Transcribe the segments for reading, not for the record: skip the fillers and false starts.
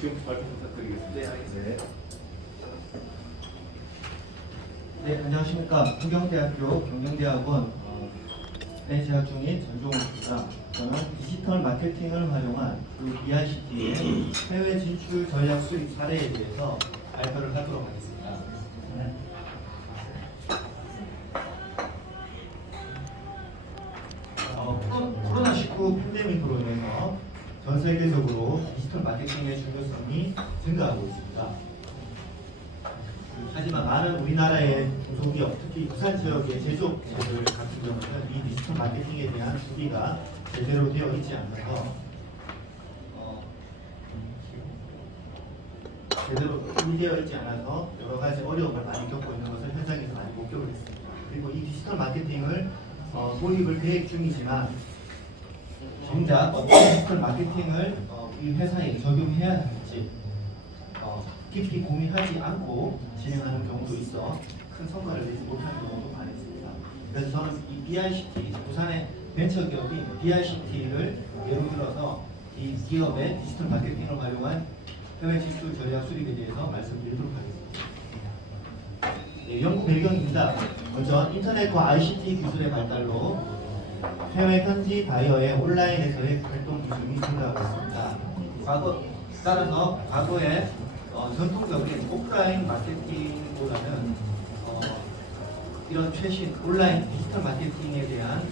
지금 발표 부탁드리겠습니다. 네, 알겠습니다. 네, 안녕하십니까. 부경대학교 경영대학원 재학 중인 전종욱입니다. 저는 디지털 마케팅을 활용한 BICT의 해외 진출 전략 수립 사례에 대해서 발표를 하도록 하겠습니다. 코로나19 팬데믹으로 인해서 전 세계적으로 디지털 마케팅의 중요성이 증가하고 있습니다. 하지만 많은 우리나라의 중소기업, 특히 부산 지역의 제조업체들 같은 경우는 이 디지털 마케팅에 대한 준비가 제대로 되어 있지 않아서 여러 가지 어려움을 많이 겪고 있는 것을 현장에서 많이 목격을 했습니다. 그리고 이 디지털 마케팅을 도입을 계획 중이지만 정작 어떤 디지털 마케팅을 이 회사에 적용해야 할지 깊이 고민하지 않고 진행하는 경우도 있어 큰 성과를 내지 못하는 경우도 많이 있습니다. 그래서 저는 이 BICT, 부산의 벤처기업인 BICT를 예로 들어서 이 기업의 디지털 마케팅을 활용한 해외 진출 전략 수립에 대해서 말씀드리도록 하겠습니다. 네, 연구 배경입니다. 먼저 인터넷과 ICT 기술의 발달로 해외 현지 바이어의 온라인에서의 활동 비중이 증가하고 있습니다. 따라서 과거에 전통적인 오프라인 마케팅보다는 이런 최신 온라인 디지털 마케팅에 대한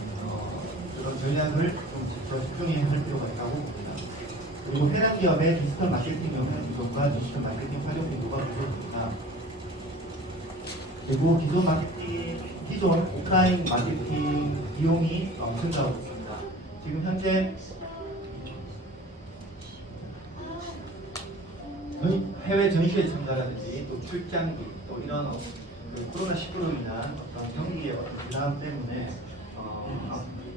그런 전략을 좀 더 집중해야 할 필요가 있다고 봅니다. 그리고 해당 기업의 디지털 마케팅 영향 부족과 디지털 마케팅 활용 빈도가 부족합니다. 그리고 기존 오프라인 마케팅 비용이 증가하고 있습니다. 지금 현재 해외 전시회 참가라든지 또 출장비 또 이런 코로나19로 인한 어떤 경기의 어떤 부담 때문에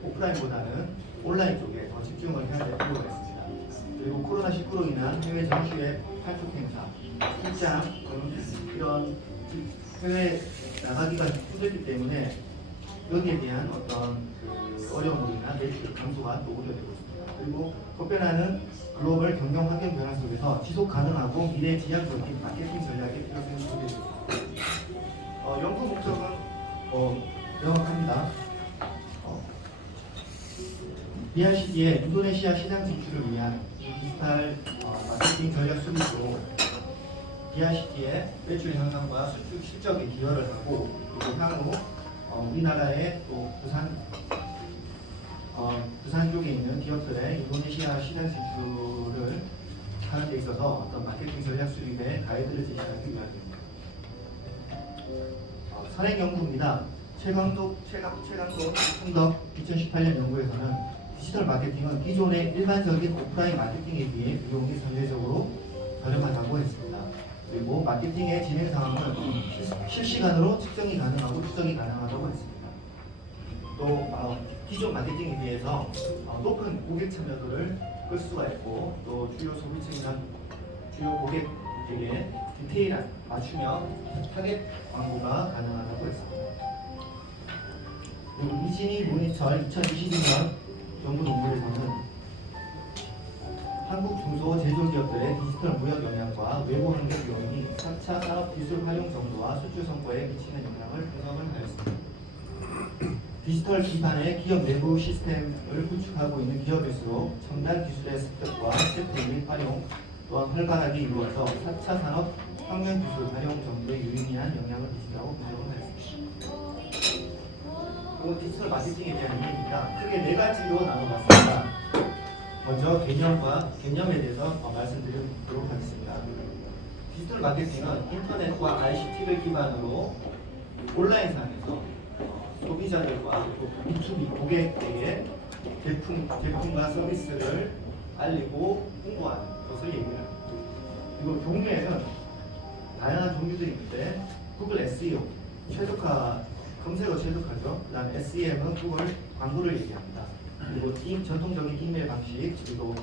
오프라인보다는 온라인 쪽에 더 집중을 해야 될 필요가 있습니다. 그리고 코로나19로 인한 해외 전시회 팔축 행사, 출장 이런 해외 나가기가 힘들기 때문에 여기에 대한 어떤 어려움이나 매출 감소가 또 우려되고 있습니다. 그리고 급변하는 글로벌 경영 환경 변화 속에서 지속 가능하고 미래 지향적인 마케팅 전략의 필요성이 소개됩니다. 연구 목적은 명확합니다. BICT의 인도네시아 시장 진출을 위한 디지털 마케팅 전략 수립으로 BICT의 매출 향상과 수출 실적에 기여를 하고 그리고 향후 우리나라의 또 부산 쪽에 있는 기업들의 인도네시아 시장 진출을 하는 데 있어서 어떤 마케팅 전략 수립에 가이드를 제시하기 위함입니다. 선행 연구입니다. 최강도 총덕 2018년 연구에서는 디지털 마케팅은 기존의 일반적인 오프라인 마케팅에 비해 비용이 상대적으로 저렴하다고 했습니다. 그리고 마케팅의 진행 상황은 실시간으로 측정이 가능하고 추적이 가능하다고 했습니다. 또 기존 마케팅에 비해서 높은 고객 참여도를 끌 수가 있고 또 주요 소비층이나 주요 고객에게 디테일한 맞춤형 타겟 광고가 가능하다고 했습니다. 그리고 이진희 모니터 2022년 연구 논문에서는 한국 중소 제조기업들의 디지털 무역 영향과 외부 환경 요인이 3차 산업 기술 활용 정도와 수출 성과에 미치는 영향을 분석을 하였습니다. 디지털 기반의 기업 내부 시스템을 구축하고 있는 기업일수록 첨단 기술의 습득과 셰프 및 활용 또한 활발하게 이루어져 4차 산업 혁명 기술 활용 정도에 유의미한 영향을 미친다고 분석을 하였습니다. 그리고 디지털 마케팅에 대한 이해입니다. 크게 4가지로 나눠봤습니다. 먼저 개념에 대해서 말씀드리도록 하겠습니다. 디지털 마케팅은 인터넷과 ICT를 기반으로 온라인상에서 소비자들과 또 B2B 고객에게 제품과 서비스를 알리고 홍보하는 것을 얘기합니다. 그리고 종류에는 다양한 종류들이 있는데 구글 SEO, 검색어 최적화죠. 그 다음에 SEM은 구글 광고를 얘기합니다. 그리고 전통적인 이메일 방식, 그리고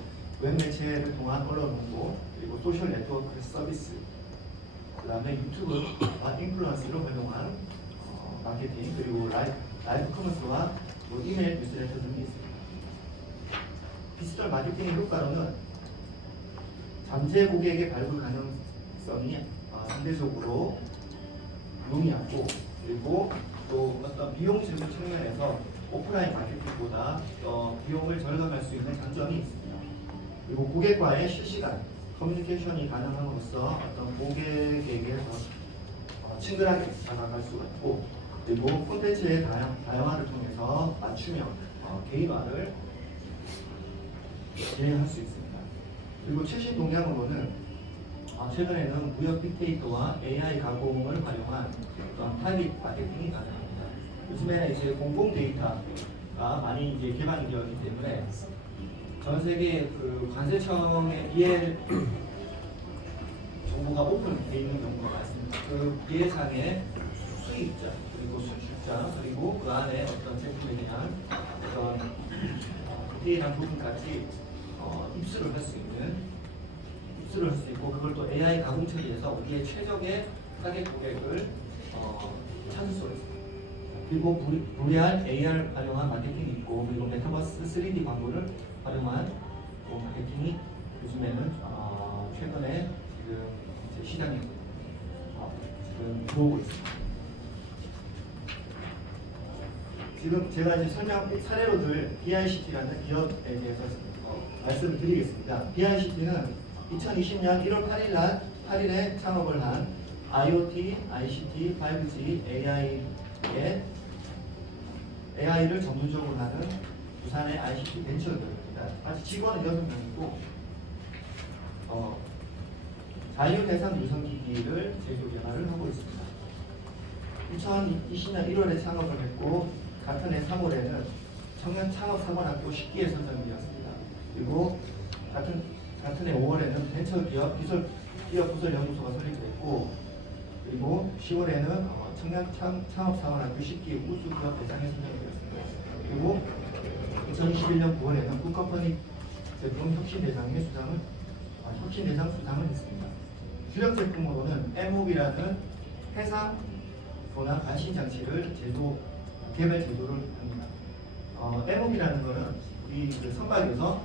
웹 매체를 통한 언론 홍보, 그리고 소셜 네트워크 서비스, 그 다음에 유튜브와 인플루언서를 활용한 마케팅, 그리고 라이브 커머스와 이메일 뉴스레터 등이 있습니다. 디지털 마케팅의 효과로는 잠재 고객의 발굴 가능성이 상대적으로 용이하고, 그리고 또 어떤 비용 절감 측면에서 오프라인 마케팅보다 비용을 절감할 수 있는 장점이 있습니다. 그리고 고객과의 실시간 커뮤니케이션이 가능함으로써 어떤 고객에게 친근하게 다가갈 수가 있고, 그리고 콘텐츠의 다양화를 통해서 맞춤형 개인화를 진행할 수 있습니다. 그리고 최신 동향으로는 최근에는 무역 빅데이터와 AI 가공을 활용한 어떤 타깃 마케팅이 가능합니다. 요즘에는 이제 공공 데이터가 많이 이제 개발이 되었기 때문에 전 세계 그 관세청의 BL 정보가 오픈되어 있는 경우가 많습니다. 그 BL상의 수입자, 그리고 수출자, 그리고 그 안에 어떤 제품에 대한 어떤 디테일한 부분까지 입수를 할 수 있고, 그걸 또 AI 가공 처리해서 우리의 최적의 타겟 고객을 찾을 수가 있습니다. 그리고 VR, AR 활용한 마케팅이 있고, 그리고 메타버스 3D 광고를 활용한 마케팅이 요즘에는 최근에 지금 이제 시장에 지금 들어오고 있습니다. 지금 제가 이제 사례로 들 BICT라는 기업에 대해서 말씀을 드리겠습니다. BICT는 2020년 1월 8일에 창업을 한 IoT, ICT, 5G, AI를 전문적으로 하는 부산의 ICT 벤처기업입니다. 아직 직원은 6명이고 자유대상 유성기기를 제조 개발을 하고 있습니다. 2020년 1월에 창업을 했고, 같은 해 3월에는 청년 창업사관학교 10기에 선정되었습니다. 그리고 같은 해 5월에는 벤처기업 기업부설연구소가 설립됐고, 그리고 10월에는 청년 창업사관학교 10기 우수기업 대상에 선정되었습니다. 그리고 2021년 9월에는 국가펀딩 제품 혁신대상 수상을 했습니다. 주력 제품으로는 MOB라는 해상 도난 반신 장치를 개발 제조를 합니다. MOB라는 것은 우리 그 선박에서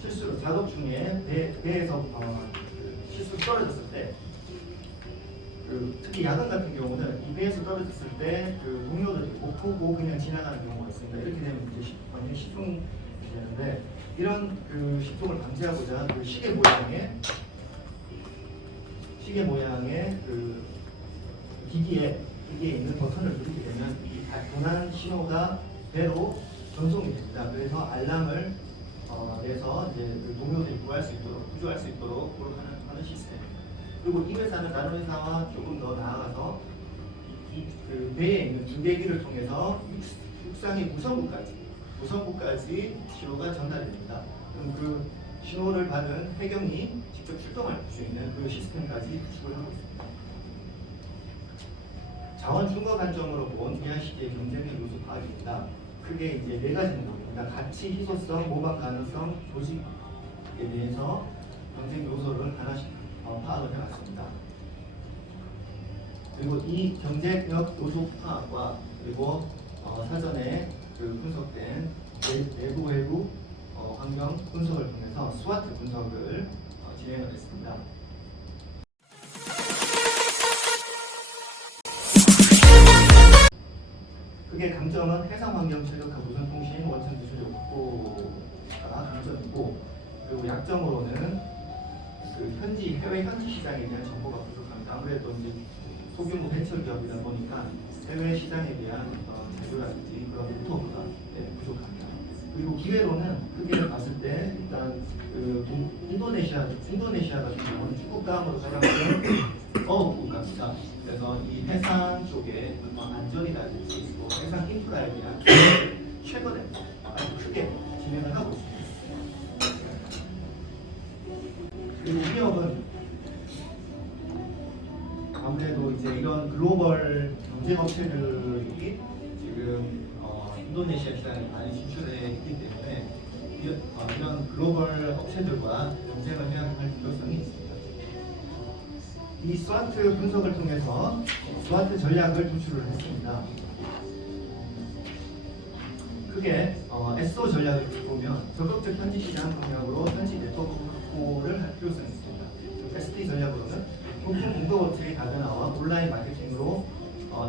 실수로 작업 중에 배에서 실수로 떨어졌을 때, 특히 야간 같은 경우는 이 배에서 떨어졌을 때 그 동료들이 못 보고 그냥 지나가는 경우가 있습니다. 이렇게 되면 이제 완전히 시중이 되는데, 이런 그 시중을 방지하고자 그 시계 모양의 그 기기에 있는 버튼을 누르게 되면 이 도난 신호가 배로 전송이 됩니다. 그래서 알람을 내서 이제 그 동료들이 구조할 수 있도록 하는 시스템입니다. 그리고 이 회사는 다른 회사와 조금 더 나아가서 그 배에 있는 주배기를 통해서 육상의 무선부까지 신호가 전달됩니다. 그럼 그 신호를 받은 해경이 직접 출동할 수 있는 그 시스템까지 구축을 하고 있습니다. 자원 중거 관점으로 본 BICT의 경쟁력 요소 파악입니다. 크게 이제 4가지 목표입니다. 가치, 희소성, 모방 가능성, 조직에 대해서 경쟁 요소를 하나씩 파악을 해왔습니다. 그리고 이 경쟁력 요소 파악과 그리고 사전에 그 분석된 내부 외부 환경 분석을 통해서 스와트 분석을 진행을 했습니다. 그게 강점은 해상 환경 최적화 무선 통신 원천 기술력 확보가 강점이고, 그리고 약점으로는 그 해외 현지 시장에 대한 정보가 부족합니다. 아무래도 이제 소규모 벤처 기업이다 보니까 해외 시장에 대한 자료라든지 그런 네트워크가 부족합니다. 그리고 기회로는 크게 봤을 때 일단 그 인도네시아 같은 경우는 중국 다음으로 가장 큰 어업 국가입니다. 그래서 이 해상 쪽에 안전이라든지 또 해상 인프라에 대한 기회를 최근에 아주 크게 진행을 하고 있습니다. 그리고 기업은 아무래도 이제 이런 글로벌 경쟁 업체들이 지금 인도네시아 시장에 많이 진출해 있기 때문에 이런 글로벌 업체들과 경쟁을 해야 할 필요성이 있습니다. 이 스와트 분석을 통해서 스와트 전략을 도출을 했습니다. 크게 SO 전략을 보면 적극적 현지 시장 공략으로 현지 네트워크 확보를 할 필요성이 있습니다. ST 전략으로는 부품 공급업체의 다변화와 온라인 마케팅으로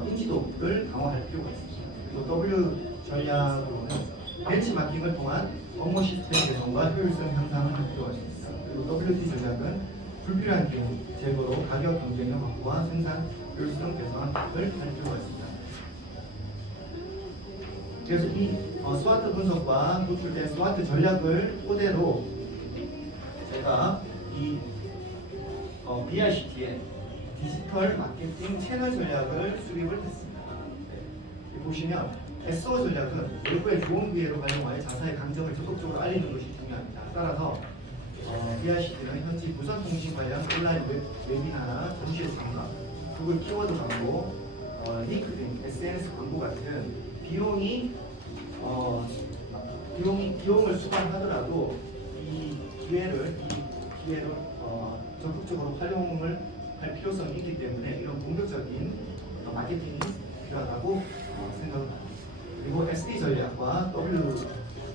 인지도를 강화할 필요가 있습니다. 그리고 W 전략으로는 벤치마킹을 통한 업무 시스템 개선과 효율성 향상을 할 필요가 있습니다. 그리고 WT 전략은 불필요한 비용 제거로 가격 경쟁력 확보와 생산 효율성 개선을 할 필요가 있습니다. 그래서 이 스와트 분석과 도출된 스와트 전략을 토대로 제가 이 BRCT의 디지털 마케팅 채널 전략을 수립을 했습니다. 네. 보시면 SO 전략은 외부의 좋은 기회로 활용하여 자사의 강점을 적극적으로 알리는 것이 중요합니다. 따라서 BRCT는 현지 무선 통신 관련 온라인 웨비나나 전시회 참가, 구글 키워드 광고, 링크드인, SNS 광고 같은 비용을 수반하더라도 이 기회를 적극적으로 활용을 할 필요성이 있기 때문에 이런 공격적인 마케팅이 필요하다고 생각합니다. 그리고 SD 전략과 WO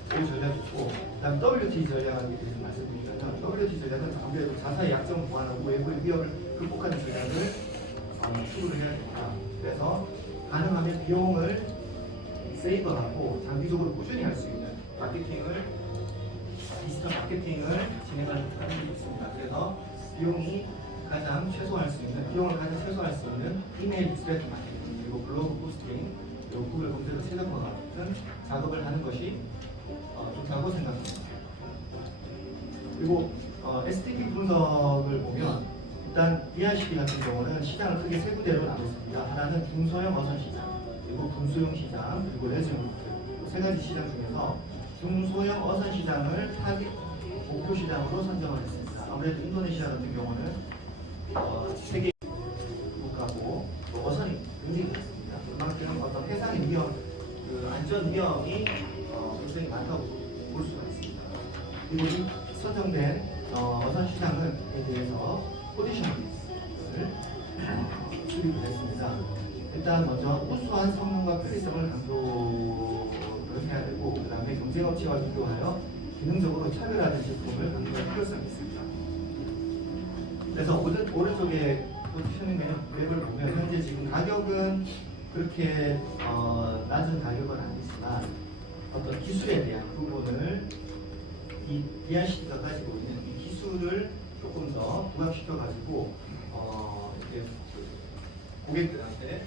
전략이 있고, 그다음 WT 전략에 대해서 말씀드리자면 WT 전략은 아무래도 자사의 약점을 보완하고 외부의 위협을 극복하는 전략을 추구를 해야 됩니다. 그래서 가능하면 비용을 세이브하고 장기적으로 꾸준히 할 수 있는 디지털 마케팅을 진행하는 게 있습니다. 그래서 비용을 가장 최소화할 수 있는 이메일 뉴스레터 마케팅, 그리고 블로그 포스팅, 그리고 구글 검색어 최적화 같은 작업을 하는 것이 좋다고 생각합니다. 그리고 STP 분석을 보면 일단 BRCT 같은 경우는 시장을 크게 세 군데로 나눴습니다. 하나는 중소형 어선 시장, 그리고 분수용 시장, 그리고 레저루트 세 가지 시장 중에서 중소형 어선 시장을 타깃 목표 시장으로 선정을 했습니다. 아무래도 인도네시아 같은 경우는 세계 국가고 또 어선이 굉장히 많습니다. 그만큼 어떤 해상의 위험, 안전 위험이 굉장히 많다고 볼 수가 있습니다. 그리고 이 선정된 어선 시장에 대해서 포지셔닝을 수립을 했습니다. 일단 먼저 우수한 성능과 편리성을 강조를 해야 되고, 그 다음에 경쟁업체와 비교하여 기능적으로 차별화된 제품을 강조할 필요성이 있습니다. 그래서 오른쪽에 포지셔닝 맵을 보면 현재 지금 가격은 그렇게 낮은 가격은 아니지만 어떤 기술에 대한 부분을 이 BRCT가 가지고 있는 이 기술을 조금 더 부각시켜 가지고 이렇게 고객들한테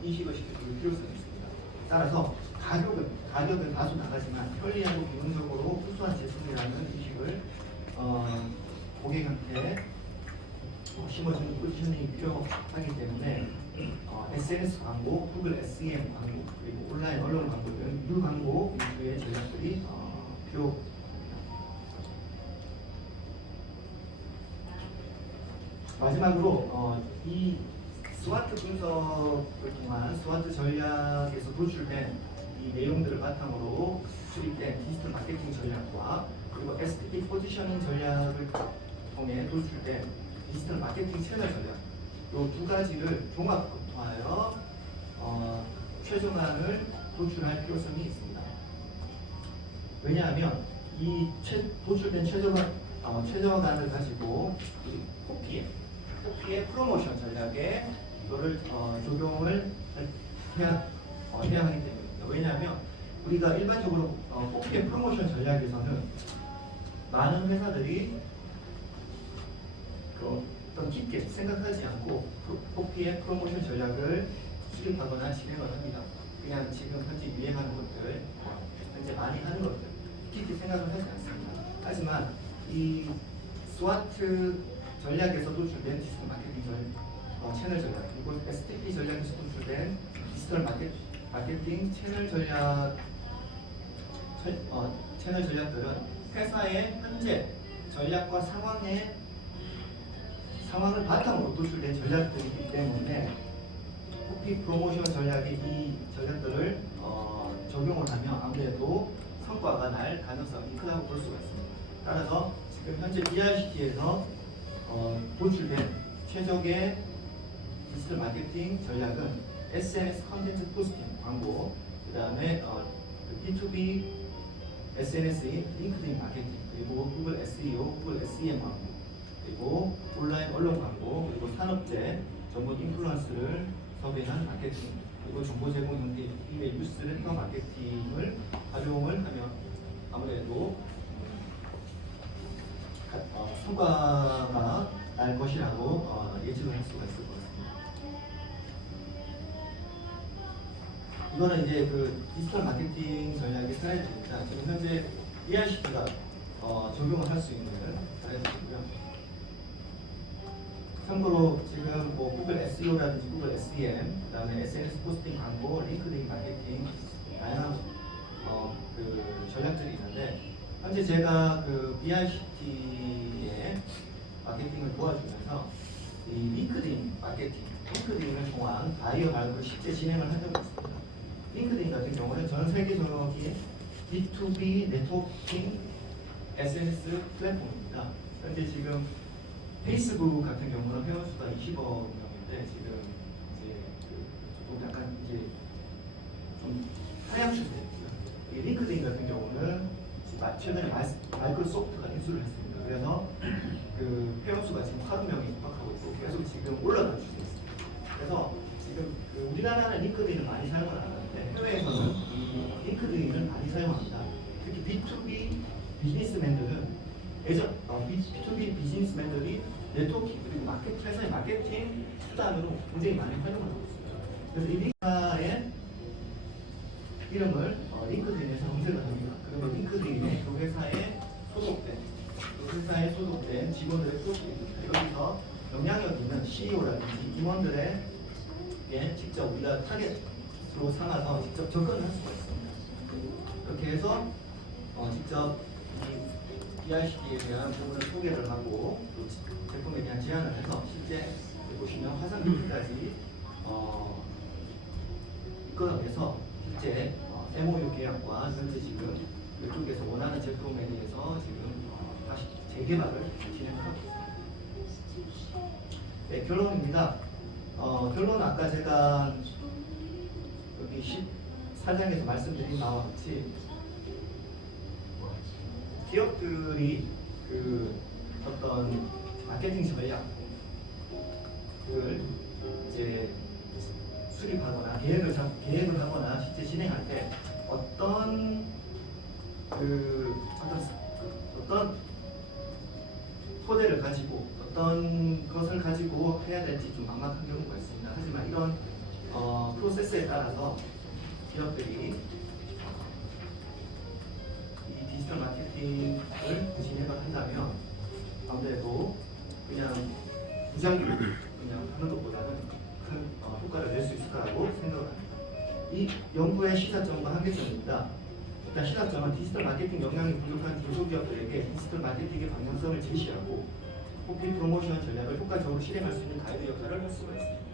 인식을 시켜줄 필요성이 있습니다. 따라서 가격은 다소 나가지만 편리하고 기능적으로 우수한 제품이라는 인식을 고객한테 심어주는 포지셔닝이 필요하기 때문에 SNS 광고, 구글 SEM 광고, 그리고 온라인 언론 광고 등 유광고 위주의 전략들이 필요합니다. 마지막으로 이 스와트 분석을 통한 스와트 전략에서 도출된 이 내용들을 바탕으로 수립된 디지털 마케팅 전략과 그리고 STP 포지셔닝 전략을 통해 도출된 디지털 마케팅 채널 전략, 이 두 가지를 종합 검토하여 최종안을 도출할 필요성이 있습니다. 왜냐하면 이 도출된 최종안을 가지고 코피의 프로모션 전략에 이거를 적용을 해야 하기 때문입니다. 왜냐하면 우리가 일반적으로 코피의 프로모션 전략에서는 많은 회사들이 어떤 깊게 생각하지 않고 코피의 프로모션 전략을 수립하거나 진행을 합니다. 그냥 지금 현재 유행하는 것들, 현재 많이 하는 것들 깊게 생각을 하지 않습니다. 하지만 이 스와트 전략에서 도출된 디지털 마케팅 채널 전략, 그리고 STP 전략에서 도출된 디지털 마케팅 채널 전략들은 회사의 현재 전략과 상황을 바탕으로 도출된 전략들이기 때문에 코피 프로모션 전략이 이 전략들을 적용을 하면 아무래도 성과가 날 가능성이 크다고 볼 수가 있습니다. 따라서 지금 현재 BRCT에서 도출된 최적의 디지털 마케팅 전략은 SNS 컨텐츠 포스팅 광고, 그 다음에 B2B SNS인 링크드인 마케팅, 그리고 구글 SEO, 구글 SEM 광고, 그리고 온라인 언론 광고, 그리고 산업재, 전문 인플루언서를 섭외한 마케팅, 그리고 정보 제공 형태 이메일 뉴스레터 마케팅을 활용을 하면 아무래도 성과가 날 것이라고 예측을 할 수가 있을 것 같습니다. 이거는 이제 그 디지털 마케팅 전략의 스라이드입니다. 지금 현재 ERCT가 적용을 할 수 있는 스라이드이고요. 참고로 지금 뭐 구글 SEO라든지 구글 SEM, 그다음에 SNS 포스팅 광고, 링크드인 마케팅 다양한 그 전략들이 있는데 현재 제가 그 BRCT의 마케팅을 도와주면서 이 링크드인 마케팅, 링크드인을 통한 바이어 발굴을 실제 진행을 한 적이 있습니다. 링크드인 같은 경우는 전 세계적인 B2B 네트워킹 SNS 플랫폼입니다. 현재 지금 페이스북 같은 경우는 회원 수가 20억 명인데 지금 이제 좀 약간 이제 좀 하향 추세입니다. 이 링크드인 같은 경우는 최근에 마이크로소프트가 인수를 했습니다. 그래서 그 회원 수가 지금 8명이 육박하고 있고 계속 지금 올라가는 중입니다. 그래서 지금 그 우리나라는 링크드인을 많이 사용을 안 하는데 해외에서는 이 링크드인을 많이 사용합니다. 특히 B2B 비즈니스맨들은 B2B 비즈니스맨들이 네트워킹 그리고 회사의 마케팅 수단으로 굉장히 많이 활용을 하고 있습니다. 그래서 이 회사의 이름을 링크드인에서 검색을 합니다. 그러면 링크드인에 그 회사에 소속된 직원들의 프로필이 있습니다. 여기서 영향력 있는 CEO라든지 임원들에게 직접 우리가 타겟으로 삼아서 직접 접근을 할 수가 있습니다. 이렇게 해서 직접 이 BRCT에 대한 부분을 소개를 하고 또 제품에 대한 제안을 해서 실제 보시면 화상기기까지 이끌어내서 실제 MOU 계약과 현재 지금 이쪽에서 원하는 제품에 대해서 지금 다시 재개발을 진행하고 있습니다. 네, 결론입니다. 결론은 아까 제가 여기 14장에서 말씀드린 바와 같이 기업들이 그 어떤 마케팅 전략을 이제 수립하거나 계획을 하거나 실제 진행할 때 어떤 토대를 가지고 어떤 것을 가지고 해야 될지 좀 막막한 경우가 있습니다. 하지만 이런 프로세스에 따라서 기업들이 이 디지털 마케팅을 진행을 한다면 아무래도 그냥 무작위로 그냥 하는 것보다는 큰 효과를 낼 수 있을 거라고 생각을 합니다. 이 연구의 시사점과 한계점입니다. 일단 시사점은 디지털 마케팅 역량이 부족한 중소기업들에게 디지털 마케팅의 방향성을 제시하고 호피 프로모션 전략을 효과적으로 실행할 수 있는 가이드 역할을 할 수가 있습니다.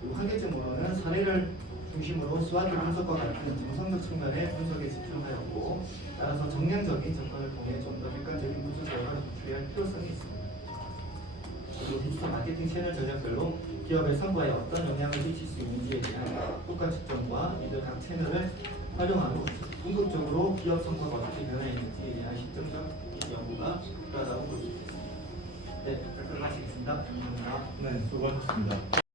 그리고 한계점으로는 사례를 중심으로 스와트 분석과 같은 정성적 측면의 분석에 집중하였고 따라서 정량적인 접근을 통해 좀 더 객관적인 분석 결과를 도출해야 할 필요성이 있습니다. 그리고 디지털 마케팅 채널 전략별로 기업의 성과에 어떤 영향을 미칠 수 있는지에 대한 효과 측정과 이들 각 채널을 활용하고 궁극적으로 기업 성과가 어떻게 변화했는지에 대한 실증적 연구가 필요하다고 볼 수 있습니다. 네, 댓글 마치겠습니다. 감사합니다. 네, 수고하셨습니다.